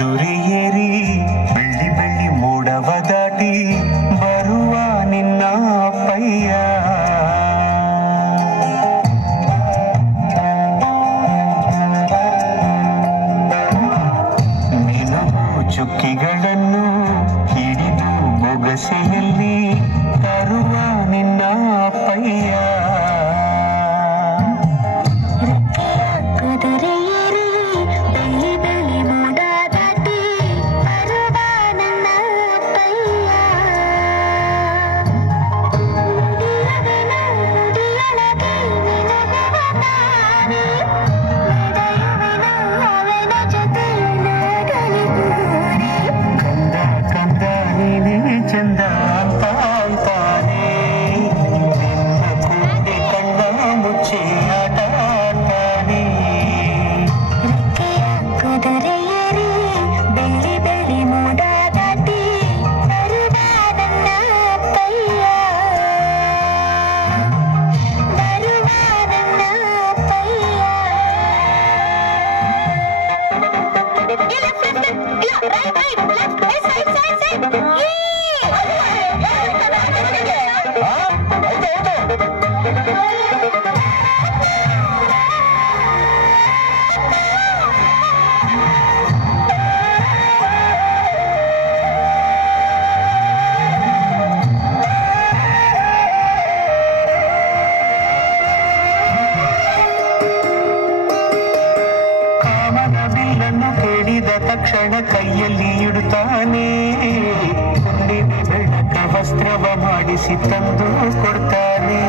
ಕುದುರೆ ಏರಿ ಬೆಳ್ಳಿ ಬೆಳ್ಳಿ ಮೋಡವ ದಾಟಿ ಬರುವ ನಿನ್ನ ಅಪ್ಪಯ್ಯ. ಮಿನುಗು ಚುಕ್ಕಿಗಳನ್ನು ಹಿಡಿದು ಬೊಗಸೆಯಲ್ಲಿ ತರುವ ನಿನ್ನ ಅಪ್ಪಯ್ಯ. ಚಂದ ಅಂತಾನೆ ನಿನ್ನ ಕೂಡಿ ಕಣ್ಣ ಮುಚ್ಚಿ ಆಟ ಆಡ್ತಾನೆ. ಕುದುರೆ ಏರಿ ಬೆಳ್ಳಿ ಬೆಳ್ಳಿ ಮೋಡ ದಾಟಿ ಬರುವ ನನ್ನ ಅಪ್ಪಯ್ಯ, ಬರುವ ನನ್ನ ಅಪ್ಪಯ್ಯ. ಕಾಮನ ಬಿಲ್ಲನ್ನು ಕೇಳಿದ ತಕ್ಷಣ ಕೈಯಲ್ಲಿ ಇಡುತ್ತಾನೆ. ಹುಣ್ಣಿಮೆ ಬೆಳಕ ವಸ್ತ್ರವ ಮಾಡಿಸಿ ತಂದು ಕೊಡ್ತಾನೆ.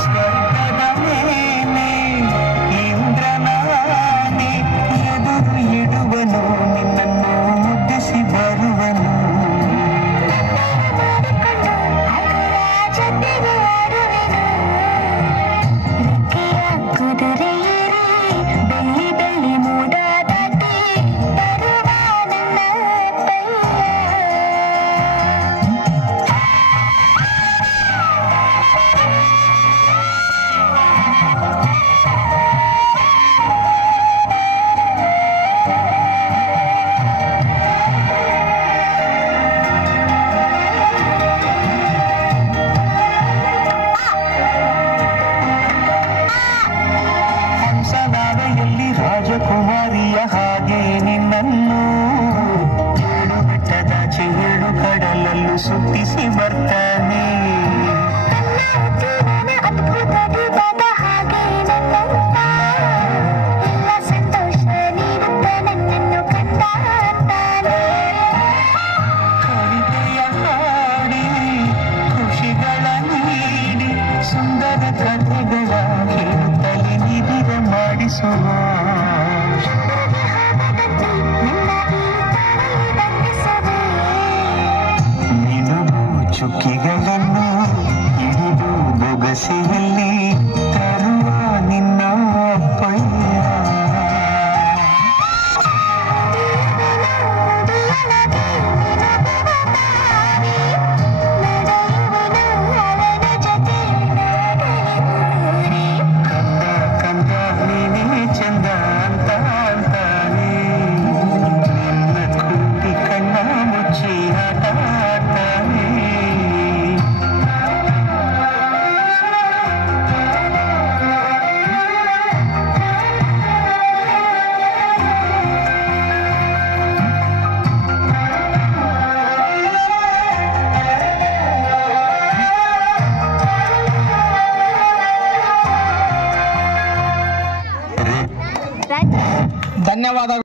ಸ್ವರ್ಗದ ಮೇಲೆ ಇಂದ್ರನಾನೆ ಎದುರು ಇಡುವನು, ನಿನ್ನನ್ನು ಮುದ್ದಿಸಿ ಬರುವನು. ಕುದುರೆ ಏರಿ ಬೆಳ್ಳಿ ಬೆಳ್ಳಿ ಮೋಡ ದಾಟಿ ಬರುವ ನನ್ನ ಅಪ್ಪಯ್ಯ. ಹಂಸನಾವೆಯಲ್ಲಿ ರಾಜಕುಮಾರಿಯ ಹಾಗೆ ನಿನ್ನನ್ನು ಏಳು ಬೆಟ್ಟದಾಚೆ ಏಳು ಕಡಲಲ್ಲೂ ಸುತ್ತಿಸಿ ಬರ್ತಾನೆ. ಅದ್ಭುತ ದೀಪದ ಹಾಗೆ ನನ್ನಂತ ಎಲ್ಲ ಸಂತೋಷ ನೀಡುತ್ತ ನನ್ನನ್ನು ಕಂಡ ತಾನೆ. ಕವಿತೆಯ ಹಾಡಿ ಖುಷಿಗಳ ನೀಡಿ ಸುಂದರ ಕಥೆಗಳ ಹೇಳುತ್ತಲೇ ನಿಧಿಗ ಮಾಡಿಸುವ. ಮಿನುಗು ಚುಕ್ಕಿಗಳನ್ನು ಹಿಡಿದು ಬೊಗಸೆಯಲ್ಲಿ ತರುವ ನಿನ್ನ ಅಪ್ಪಯ್ಯ. ಕಂದ ನೀನೇ ಚಂದ ಅಂತ ಅಂತಾನೆ ನಿನ್ನ ಕೂಡಿ ಕಣ್ಣ ಮುಚ್ಚಿ ಆಟ ಆಡ್ತಾನೆ. ಧನ್ಯವಾದಗಳು.